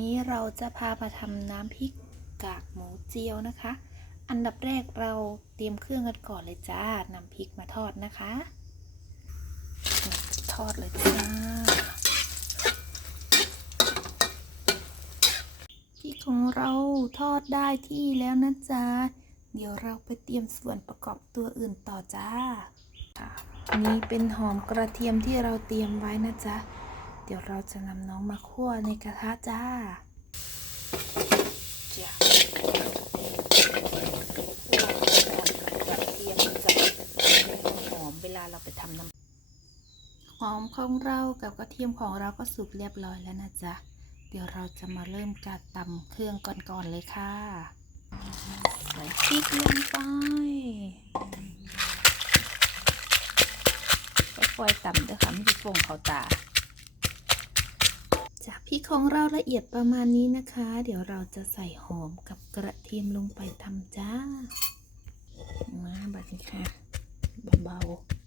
นี้เราจะพามาทำน้ำพริกกากหมูเจียวนะคะ อันดับแรกเราเตรียมเครื่องกันก่อนเลยจ้านำพริกมาทอดนะคะ ทอดเลยจ้าพริกของเราทอดได้ที่แล้วนะจ๊ะเดี๋ยวเราไปเตรียมส่วนประกอบตัวอื่นต่อจ้านนี้เป็นหอมกระเทียมที่เราเตรียมไว้นะจ๊ะ ดี๋ยวเราจะนำน้องมาคั่วในกระทะจ้าจ้ะกระเทียมจะหอมเวลาเราไปทำน้ำหอมของเรากับกระเทียมของเราก็สุกเรียบร้อยแล้วนะจ๊ะ เดี๋ยวเราจะมาเริ่มการตำเครื่องก่อนๆเลยค่ะใส่พริกลงไปค่อยๆตำด้วยค่ะไม่ได้ฟงเขาตา จากพริกของเราละเอียดประมาณนี้นะคะ เดี๋ยวเราจะใส่หอมกับกระเทียมลงไปทำจ้า มาบัดนี้ค่ะเบาๆ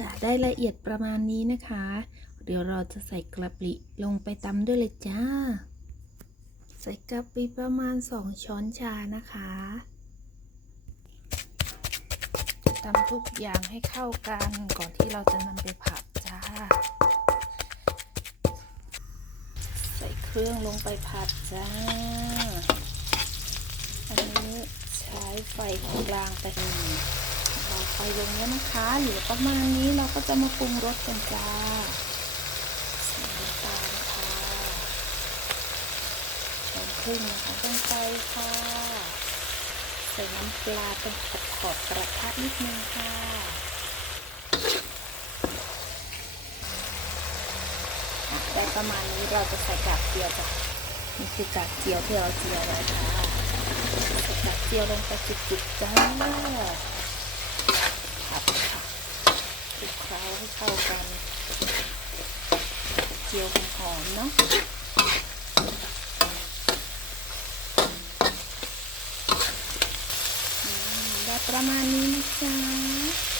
จะได้ละเอียดประมาณนี้นะคะ เดี๋ยวเราจะใส่กระปิลงไปตำด้วยเลยจ้า ใส่กะปิประมาณ 2 ช้อนชานะคะตำทุกอย่างให้เข้ากันก่อนที่เราจะนำไปผัดจ้า ใส่เครื่องลงไปผัดจ้า อันนี้ใช้ไฟกลางไปหนึ่งเรา ไฟลงแล้วนะคะเหลือประมาณนี้เราก็จะมาปรุงรสกันจ้าใส่น้ำตาลค่ะช้อนครึ่งนะคะลงไปค่ะ ใส่น้ำปลาเป็นขอบขอบกระทะนิดนึงค่ะได้ประมาณนี้เราจะใส่กากเจียวจ้ะนี่คือกากเจียวที่เราเจียวไว้ค่ะใส่กากเจียวลงไปจุกๆจ้า ลุกเคล้าให้เข้ากัน เจียวหอมเนาะได้ประมาณนี้นะจ๊ะ